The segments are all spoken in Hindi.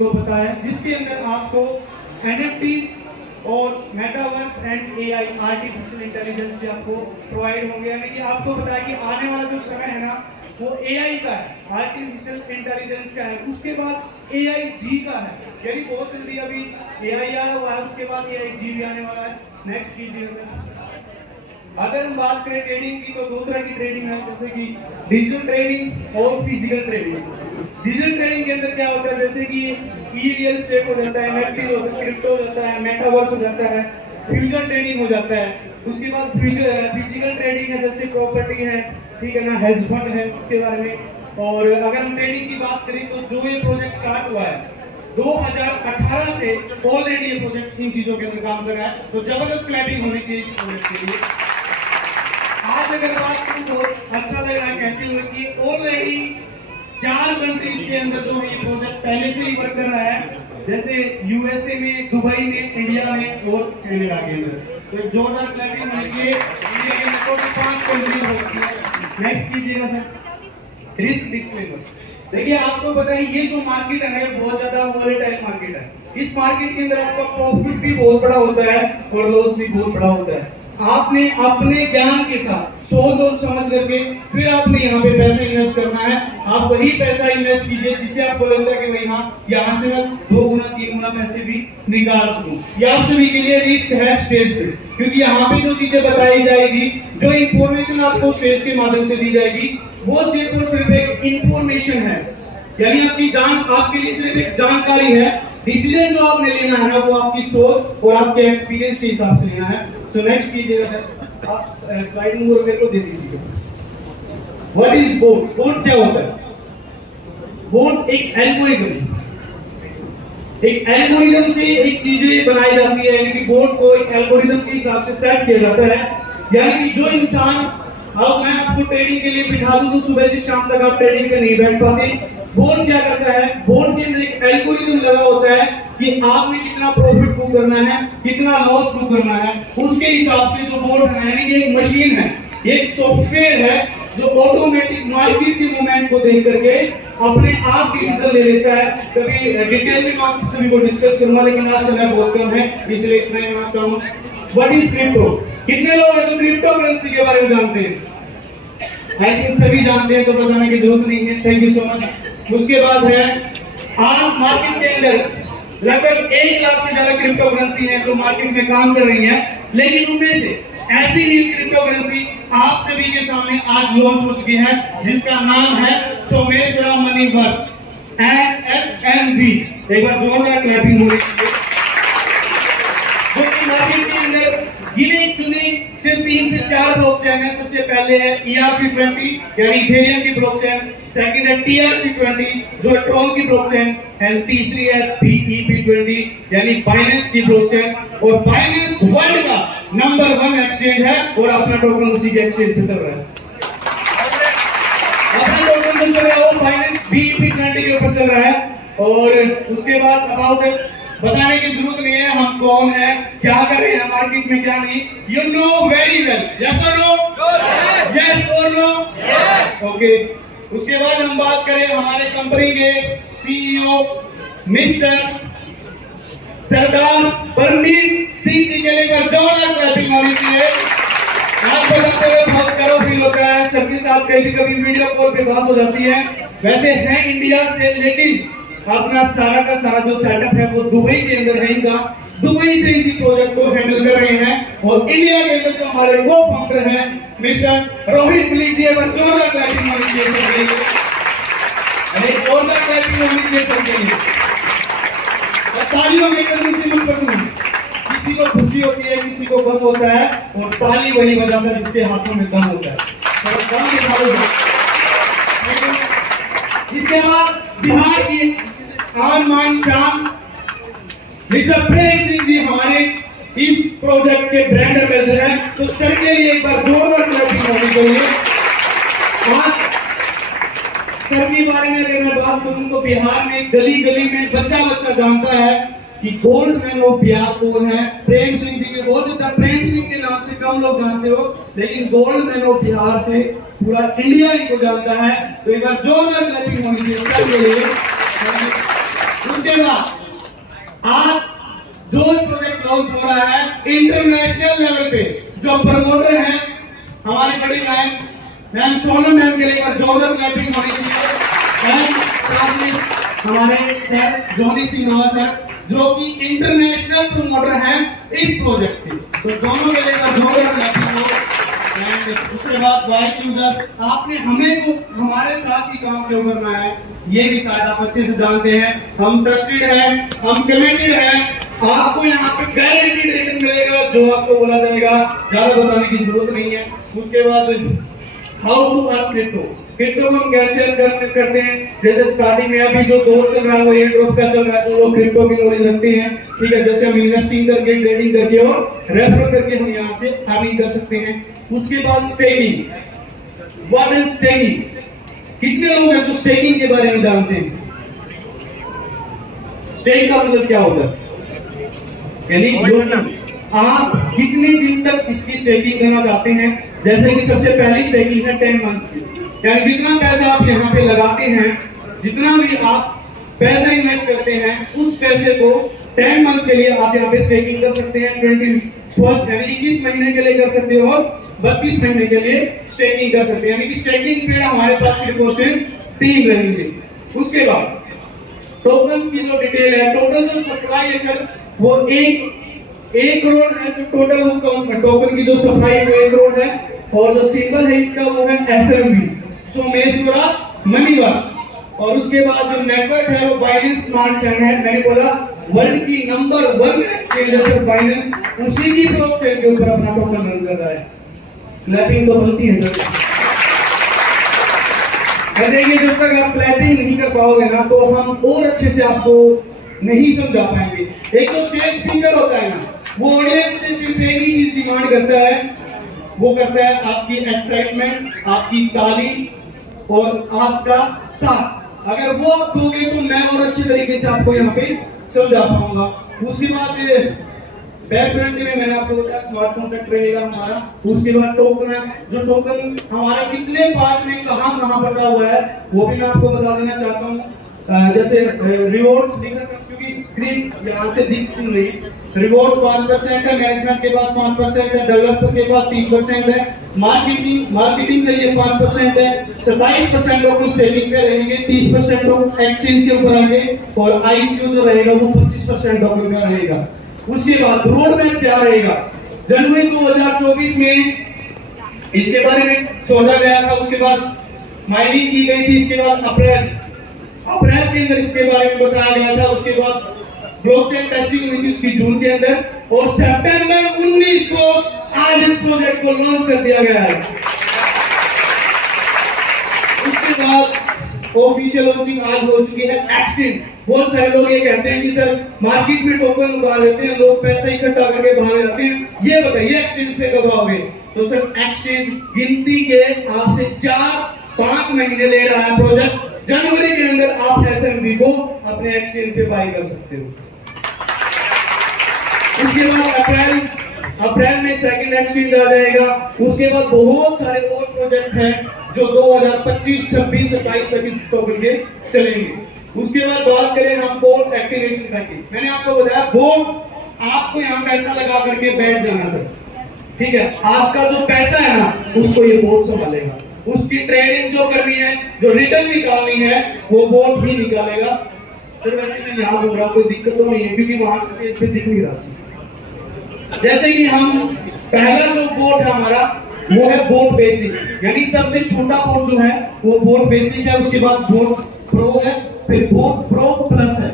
तो बताया जिसके अंदर आपको NFTs और metaverse and AI artificial intelligence भी आपको प्रोवाइड होंगे। यानी कि आपको बताया कि आने वाला जो समय है ना वो AI का है, आर्टिफिशियल इंटेलिजेंस का है, उसके बाद AIG का है। यानी बहुत जल्दी अभी AI आया हुआ है, उसके बाद AIG भी आने वाला है। नेक्स्ट कीजिए सर। अगर हम बात करें ट्रेडिंग की तो दो तरह की ट्रेडिंग है, जैसे कि डिजिटल ट्रेडिंग और फिजिकल ट्रेडिंग। डिजिटल ट्रेडिंग के अंदर क्या होता है, जैसे कि ई रियल एस्टेट हो जाता है, NFT हो जाता है, क्रिप्टो हो जाता है, मेटावर्स हो जाता है, फ्यूचर ट्रेडिंग हो जाता है। उसके बाद फिजिकल ट्रेडिंग है, जैसे प्रॉपर्टी है, ठीक है ना, हेज फंड है, उसके बारे में। और अगर हम ट्रेडिंग की बात करें तो जो ये प्रोजेक्ट स्टार्ट हुआ है 2018 से ऑलरेडी ये प्रोजेक्ट इन चीजों के अंदर काम कर रहा है, तो जबरदस्त क्लैपिंग होनी चाहिए इस प्रोजेक्ट के लिए। आज अगर बात करूं तो अच्छा लग रहा है कहते हुए कि ऑलरेडी 4 कंट्रीज के अंदर जो ये प्रोजेक्ट पहले से ही वर्क कर रहा है, जैसे USA में, दुबई में, इंडिया में और कनाडा के अंदर। तो जोरदार क्लैपिंग होनी चाहिए। इंडिया के अंदर 5 कंट्री हो चुकी है। नेक्स्ट कीजिएगा सर। Risk disclaimer. देखिए आपको पता है ये जो मार्केट है बहुत ज्यादा वोलेटाइल मार्केट है। इस मार्केट के अंदर आपका प्रॉफिट भी बहुत बड़ा होता है और लॉस भी बहुत बड़ा होता है। आपने अपने ज्ञान के साथ सोच और समझ करके फिर आपने यहाँ पे पैसा इन्वेस्ट करना है। आप वही पैसा इन्वेस्ट कीजिए जिससे आपको लगता है कि भाई हाँ यहाँ से मैं 2 गुना 3 गुना पैसे भी निकाल सकूं। ये आप सभी के लिए रिस्क है स्टेज से, क्योंकि यहाँ पे जो चीजें बताई जाएगी, जो इंफॉर्मेशन आपको स्टेज के माध्यम से दी जाएगी, वो सिर्फ और सिर्फ एक इंफॉर्मेशन है। यानी आपके लिए सिर्फ एक जानकारी है। डिसीजन जो आपने लेना है ना वो आपकी सोच और आपके एक्सपीरियंस के हिसाब से लेना है। सो नेक्स्ट कीजिएगा सर। आप स्लाइड नंबर मेरे को दे दीजिए। What is board? बोर्ड क्या होता है? बोर्ड एक एल्गोरिथम, एक एल्गोरिथम से एक चीजें बनाई जाती है। यानी कि बोर्ड को एक एल्गोरिथम के हिसाब से सेट किया जाता है। यानी कि जो इंसान, अब मैं आपको ट्रेडिंग के लिए बिठा दूं तो सुबह से शाम तक आप ट्रेडिंग पे नहीं बैठ पाते। बोर्ड क्या करता है? बोर्ड के अंदर एक एल्गोरिथम लगा होता है कि आपने कितना प्रॉफिट बुक करना है, कितना लॉस बुक करना है। उसके हिसाब से जो बोर्ड है, यानी कि एक मशीन है, एक सॉफ्टवेयर है जो ऑटोमेटिक मार्केट के मूवमेंट को देख करके अपने आप डिसीजन ले लेता है। कभी डिटेल में मैं सभी को डिस्कस करूंगा, लेकिन आज समय बहुत कम है इसलिए इतना ही मैं कहूं। What is crypto? कितने लोग हैं जो क्रिप्टो करेंसी के बारे में जानते हैं? आई थिंक सभी जानते हैं, तो बताने की जरूरत नहीं है। Thank you so much. उसके बाद है आज मार्केट के अंदर लगभग 1 लाख से ज्यादा क्रिप्टो करेंसी है जो मार्केट में काम कर रही है। लेकिन उनमें से ऐसी ही क्रिप्टो करेंसी आप सभी के सामने आज लॉन्च हो चुकी है, जिसका नाम है सोमेश्वरा मनीवर्स SMV। एक बार जोरदार क्लैपिंग हो रही है। जो मार्केट के अंदर गिने चुने से 3 से 4 ब्लॉकचेन है। सबसे पहले है ERC20 यानी इथेरियम की ब्लॉकचेन, सेकंड है TRC20 जो ट्रोन की ब्लॉकचेन, एंड तीसरी है BEP20 यानी बाइनेंस की ब्लॉकचेन। और बाइनेंस वर्ल्ड का नंबर 1 एक्सचेंज है और अपना टोकन उसी के एक्सचेंज पे चल रहा है। अपना टोकन जो चल रहा है वो बाइनेंस BEP20 के ऊपर चल रहा है। और उसके बाद अबाउट बताने की जरूरत नहीं है हम कौन है, क्या कर रहे हैं मार्केट में, क्या नहीं। You know very well. Yes और नो? यस और नो? ओके। उसके बाद हम बात करें हमारे कंपनी के CEO मिस्टर सरदार परमजीत सिंह जी के लिए जोरदार क्लैपिंग होनी चाहिए। आप बताते हुए बहुत गर्व फील होता है। सबके साथ कभी वीडियो कॉल पे बात हो जाती है। वैसे हैं इंडिया से, लेकिन अपना सारा का सारा जो सेटअप है वो दुबई के अंदर है इनका। दुबई से इसी प्रोजेक्ट को हैंडल कर रहे हैं। और इंडिया के अंदर जो हमारे को फाउंडर हैं मिस्टर रोहित मलिक जी, एक जोरदार क्लैपिंग होनी चाहिए सबके लिए। एक जोरदार क्लैपिंग होनी चाहिए सबके लिए। और तालियों में कंजूसी मत करूं। किसी को खुशी होती है, किसी को गम होता है, और ताली वही बजाता है जिसके हाथों में दम होता है। तो दम निकालो। इसके बाद बिहार की आन मान शान मिस्टर प्रेम सिंह जी हमारे इस प्रोजेक्ट के ब्रांड एम्बेसडर हैं। तो सर के लिए एक बार जोरदार क्लैपिंग होनी चाहिए। सर के बारे में अगर मैं बात करूं तो बिहार में गली गली में बच्चा जानता है कि गोल्ड मैन ऑफ बिहार कौन है। प्रेम सिंह जी के बहुत ज्यादा, प्रेम सिंह के नाम से कम लोग जानते हो, लेकिन गोल्ड मैन ऑफ बिहार से पूरा इंडिया इनको जानता है। तो एक बार जोरदार क्लैपिंग होनी चाहिए सर के लिए। उसके बाद आज जो प्रोजेक्ट लॉन्च हो रहा है इंटरनेशनल लेवल पे, जो प्रमोटर हैं हमारे बड़ी मैम सोनम मैम के लिए एक बार जोरदार क्लैपिंग होनी चाहिए। एंड साथ में हमारे sir Johnny Singh Rawat sir जो कि इंटरनेशनल प्रमोटर हैं इस प्रोजेक्ट के, तो दोनों के लिए एक बार जोरदार क्लैपिंग हो। एंड उसके बाद वाई चूजर्स, आपने हमें को हमारे साथ ही काम क्यों करना है ये भी शायद आप अच्छे से जानते हैं। हम ट्रस्टेड हैं, हम कमिटेड हैं, आपको यहाँ पे गारंटीड रिटर्न मिलेगा जो आपको बोला जाएगा, ज्यादा बताने की जरूरत नहीं है। उसके बाद how to earn crypto, crypto को हम कैसे अर्न करते हैं, जैसे स्टार्टिंग में अभी जो दौर चल रहा है वो एयर ड्रॉप का चल रहा है, तो लोग क्रिप्टो की नॉलेज रखते हैं, ठीक है। जैसे हम इन्वेस्टिंग करके, ट्रेडिंग करके और रेफर करके हम यहाँ से अर्निंग कर सकते हैं। उसके बाद स्टेकिंग, व्हाट इज स्टेकिंग, कितने लोग हैं जो स्टेकिंग के बारे में जानते हैं? स्टेक का मतलब क्या होता है, यानी आप कितने दिन तक इसकी स्टेकिंग करना चाहते हैं। जैसे कि सबसे पहली स्टेकिंग है 10 मंथ की, यानी जितना पैसा आप यहाँ पे लगाते हैं, जितना भी आप पैसा इन्वेस्ट करते हैं, उस पैसे को 10 मंथ के लिए आप यहाँ पे स्टेकिंग कर सकते हैं। 21 यानी 21 महीने के लिए कर सकते हो और 32 महीने के लिए स्टेकिंग कर सकते हैं, यानी कि स्टेकिंग पीरियड हमारे पास सिर्फ और सिर्फ 3 रहेंगे। उसके बाद टोकन्स की जो डिटेल है, टोटल जो सप्लाई है सर वो 1 करोड़ है, जो टोटल टोकन की जो सप्लाई है वो 1 करोड़ है, और जो सिंबल है इसका वो है SMB, सोमेश्वरा मनीवर्स। और उसके बाद जो नेटवर्क है वो बाइनेंस स्मार्ट चेन है। मैंने बोला वर्ल्ड की नंबर 1 एक्सचेंज है सर बाइनेंस, उसी की ब्लॉकचेन के ऊपर अपना टोकन रन कर रहा है। क्लैपिंग तो बनती है सर। देखिए जब तक आप क्लैपिंग नहीं कर पाओगे ना तो हम और अच्छे से आपको नहीं समझा पाएंगे। एक तो स्टेज स्पीकर होता है ना, वो ऑडियंस से सिर्फ एक ही चीज डिमांड करता है, वो करता है आपकी एक्साइटमेंट, आपकी ताली और आपका साथ। अगर वो आप दोगे तो मैं और अच्छे तरीके से आपको यहाँ पे समझा पाऊंगा। उसके बाद बैक पेनल्टी में मैंने आपको बताया स्मार्ट कॉन्ट्रैक्ट रहेगा हमारा। उसके बाद टोकन है, जो टोकन हमारा कितने पार्ट में कहाँ बटा हुआ है वो भी मैं आपको बता देना चाहता हूँ। जैसे रिवॉर्ड्स लिख रखा है क्योंकि स्क्रीन यहाँ से दिख नहीं रही। रिवॉर्ड्स 5% है, मैनेजमेंट के पास 5% है, डेवलपर के पास 3% है, मार्केटिंग के लिए 5% है, 27% लोग स्टेकिंग पे रहेंगे, 30% लोग एक्सचेंज के ऊपर आएंगे और आईसीयू जो रहेगा वो 25% लोगों का रहेगा। उसके बाद रोड मैप क्या रहेगा, जनवरी 2024 में इसके बारे में सोचा गया था, उसके बाद माइनिंग की गई थी, इसके बाद अप्रैल के अंदर इसके बारे में बताया गया था, उसके बाद ब्लॉकचेन टेस्टिंग हुई थी उसकी जून के अंदर, और सितंबर 19 को आज इस प्रोजेक्ट को लॉन्च कर दिया गया है। उसके बाद ऑफिशियल लॉन्चिंग आज हो चुकी है। एक्सचेंज, बहुत सारे लोग ये कहते हैं कि सर मार्केट में टोकन उगा लेते हैं लोग, पैसा इकट्ठा करके भाग जाते हैं, ये बताइए एक्सचेंज पे कब आओगे? तो सर एक्सचेंज गिनती के आपसे 4-5 महीने ले रहा है प्रोजेक्ट। जनवरी के अंदर आप SMB को अपने एक्सचेंज पे बाय कर सकते हो। उसके बाद अप्रैल में सेकंड एक्सचेंज आ जाएगा। उसके बाद बहुत सारे और प्रोजेक्ट हैं जो 2025, 26, 27 तक इस टोकन के चलेंगे। उसके बाद बात करें हम बोर्ड एक्टिवेशन पैकेज, मैंने आपको बताया बोर्ड आपको यहाँ पैसा लगा करके बैठ जाना सर, ठीक है। आपका जो पैसा है ना उसको ये बोर्ड संभालेगा, उसकी ट्रेडिंग जो करनी है, जो रिटर्न निकालनी है वो बोर्ड भी निकालेगा। सर वैसे मैं यहाँ बोल रहा हूँ कोई दिक्कत तो नहीं है क्योंकि वहां पे दिख नहीं रहा। जैसे कि हम पहला जो बोर्ड है हमारा वो है बोर्ड बेसिक, यानी सबसे छोटा बोर्ड जो है वो बोर्ड बेसिक है। उसके बाद बोर्ड प्रो है, फिर बोर्ड प्रो प्लस है।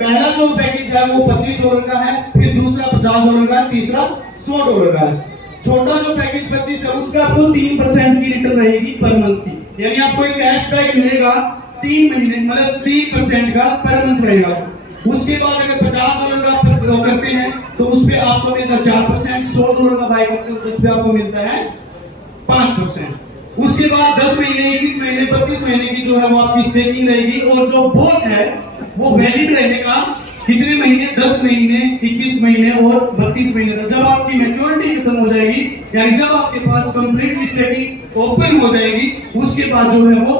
पहला जो पैकेज है वो $25 का है, फिर दूसरा $50 का है, तीसरा $100 का है। छोटा जो पैकेज 25 है उसमें आपको 3% की रिटर्न रहेगी पर मंथ की, यानी आपको एक कैशबैक मिलेगा 3 महीने, मतलब 3% का पर मंथ रहेगा। उसके बाद अगर $50 का करते हैं तो उस पे आपको मिलता है 4%, $100 का बाय करते हो तो उस पे आपको मिलता है 5%। उसके बाद 10 महीने, 21 महीने, 32 महीने की जो है वो आपकी स्टेकिंग रहेगी, और जो बोर्ड है वो वैलिड रहेगा कितने महीने, 10 महीने, 21 महीने और 32 महीने तक। जब आपकी मैच्योरिटी खत्म हो जाएगी, यानी जब आपके पास कंप्लीट स्टेकिंग ओपन हो जाएगी, उसके बाद जो है वो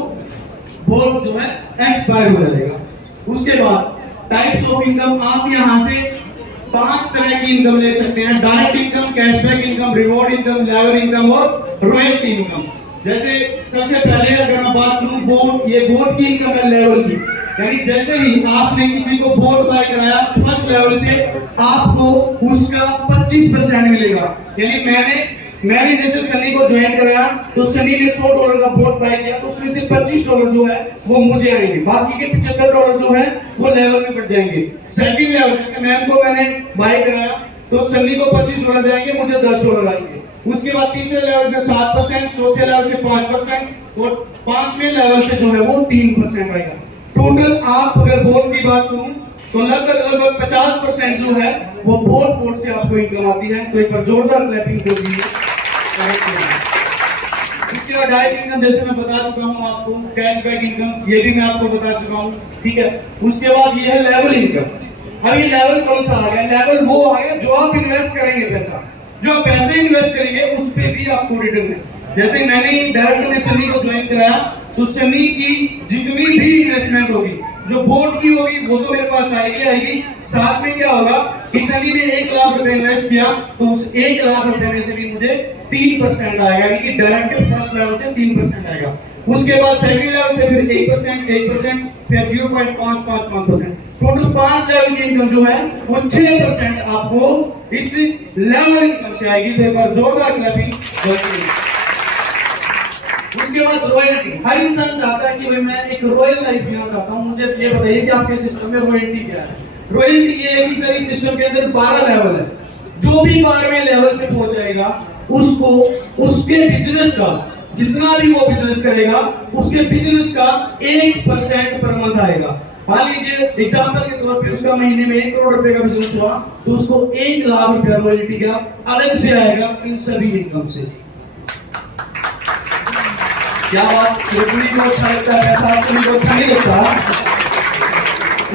बोर्ड जो है एक्सपायर हो जाएगा। उसके बाद टाइप्स ऑफ इनकम, आप यहाँ से 5 तरह की इनकम ले सकते हैं। Direct income, cashback income, reward income, level income और रॉयल्टी इनकम। जैसे सबसे पहले अगर मैं बात करूं बोट, ये बोट की इनकम है लेवल की, यानी जैसे ही आपने किसी को बोट बाय कराया फर्स्ट लेवल से, आपको उसका 25% मिलेगा। यानी मैंने जैसे सनी को ज्वाइन कराया तो सनी ने $100 का बोट बाय किया, तो उसमें से $25 जो है वो मुझे आएंगे, बाकी के $75 जो है वो लेवल में बढ़ जाएंगे। सेकंड लेवल जैसे मैम को मैंने बाय कराया तो सनी को $25 जाएंगे, मुझे $10 आएंगे। उसके बाद तीसरे लेवल से 7%, चौथे लेवल से 5% और पांचवें लेवल से जो है वो 3% आएगा। टोटल आप अगर बोर्ड की बात करूं तो लगभग 50% जो है वो बोर्ड से आपको इनकम आती है। तो एक बार जोरदार क्लैपिंग कर दीजिए। इसके बाद डायरेक्ट इनकम जैसे मैं बता चुका हूं आपको, कैशबैक इनकम ये भी मैं आपको बता चुका हूं, ठीक है। उसके बाद ये है लेवल इनकम। अब ये लेवल कौन सा आ गया? लेवल वो आ गया जो आप इन्वेस्ट करेंगे पैसा, जो आप पैसे इन्वेस्ट करेंगे उस पे भी आपको रिटर्न है। जैसे मैंने डायरेक्ट में सनी को ज्वाइन कराया तो सनी की जितनी भी इन्वेस्टमेंट होगी, जो बोर्ड की होगी वो तो मेरे पास आएगी। साथ में क्या होगा कि सनी ने 1 लाख रुपए इन्वेस्ट किया तो उस 1 लाख रुपए में से भी मुझे 3% आएगा, यानी कि डायरेक्ट फर्स्ट लेवल से 3% आएगा। उसके बाद सेकंड लेवल से फिर 1%, फिर 0.555%, टोटल 5 लेवल की इनकम जो है वो 6% आपको इस लेवल इनकम से आएगी। तो एक बार जोरदार क्लैपिंग। उसके बाद रॉयल्टी। हर इंसान चाहता है कि भाई मैं एक रॉयल लाइफ जीना चाहता हूं, मुझे ये बताइए कि आपके सिस्टम में रॉयल्टी क्या है? रॉयल्टी ये है कि सर इस सिस्टम के अंदर 12 लेवल है, जो भी 12वें लेवल पे पहुंच जाएगा उसको उसके बिजनेस का, जितना भी वो बिजनेस करेगा उसके बिजनेस का 1% पर मंथ आएगा। मान लीजिए एग्जांपल के तौर पे उसका महीने में 1 करोड़ रुपए का बिजनेस हुआ तो उसको 1 लाख रुपया रॉयल्टी का अलग से आएगा इन सभी इनकम से। क्या बात, सिर्फ को अच्छा लगता है, पैसा आपको अच्छा नहीं लगता?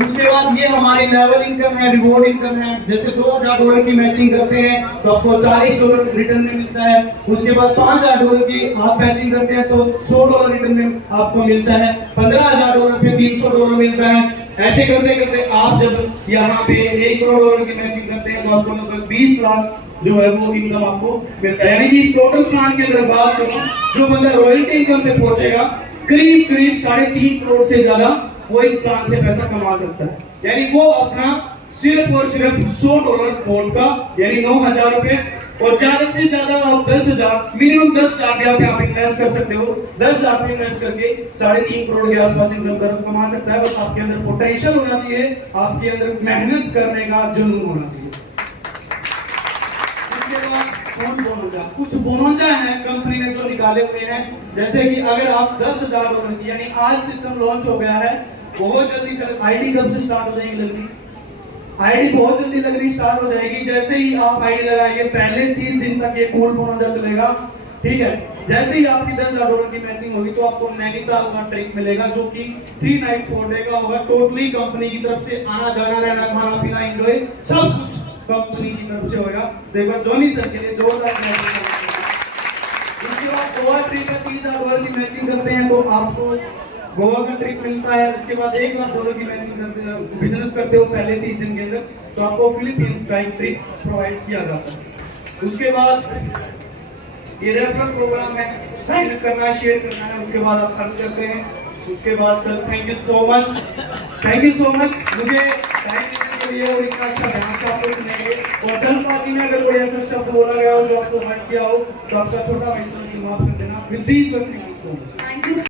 उसके बाद ये हमारी लेवल इनकम है, रिवॉर्ड इनकम है। जैसे $2000 की मैचिंग करते हैं तो आपको $40 रिटर्न में मिलता है। उसके बाद $5000 की आप मैचिंग करते हैं तो $100 रिटर्न में आपको मिलता है। $15000 पे $300 मिलता है। ऐसे करते करते आप जब यहाँ पे $1 करोड़ की मैचिंग करते हैं तो आपको लगभग 20 लाख जो है वो इनकम आपको मिलता है। यानी कि इस टोटल प्लान के अंदर बात करूं, जो बंदा रॉयल्टी इनकम पे पहुंचेगा करीब 3.5 करोड़ से ज्यादा वो इस प्लान से पैसा कमा सकता है। यानी वो अपना सिर्फ और सिर्फ $100 फोन का, यानी 9000 रुपए, और ज्यादा से ज्यादा आप 10,000, मिनिमम 10,000 भी आप यहाँ पे इन्वेस्ट कर सकते हो। 10,000 पे इन्वेस्ट करके 3.5 करोड़ के आसपास इनकम कमा सकता है। बस आपके अंदर पोटेंशियल होना चाहिए, आपके अंदर मेहनत करने का जुनून होना चाहिए। कुछ बोनोजा है कंपनी ने जो निकाले हुए हैं, जैसे कि अगर आप $10,000 की, यानी आज सिस्टम लॉन्च हो गया है, बहुत जल्दी से आईडी कब से स्टार्ट हो जाएगी लगनी? आईडी बहुत जल्दी लगनी स्टार्ट हो जाएगी। जैसे ही आप आईडी लगाएंगे पहले 30 दिन तक ये कूल बोनोजा चलेगा, ठीक है। जैसे ही आपकी $10,000 की मैचिंग होगी तो आपको नैनीताल का ट्रिप मिलेगा जो कि 3 नाइट 4 डे का होगा। टोटली कंपनी की तरफ से आना जाना रहना खाना पीना एंजॉय सब कुछ कंपनी की तरफ से होगा। देखो जॉनी सर के लिए जोरदार क्लैपिंग। उसके बाद गोवा ट्रिप का $30,000 की मैचिंग करते हैं तो आपको गोवा का ट्रिप मिलता है। उसके बाद $1 लाख की मैचिंग करते हैं, बिजनेस करते हो पहले 30 दिन के अंदर तो आपको फिलीपींस का एक ट्रिप प्रोवाइड किया जाता है। उसके बाद ये रेफरल प्रोग्राम है, साइन अप करना है, शेयर करना है, उसके बाद आप अर्न करते हैं। उसके बाद sir thank you so much मुझे टाइम देने के लिए और इतना अच्छा ध्यान से आपको सुनेंगे। और जल्दबाजी में अगर कोई ऐसा शब्द बोला गया हो जो आपको हर्ट किया हो तो आपका छोटा भाई समझ के माफ कर देना। With this one thank you so much.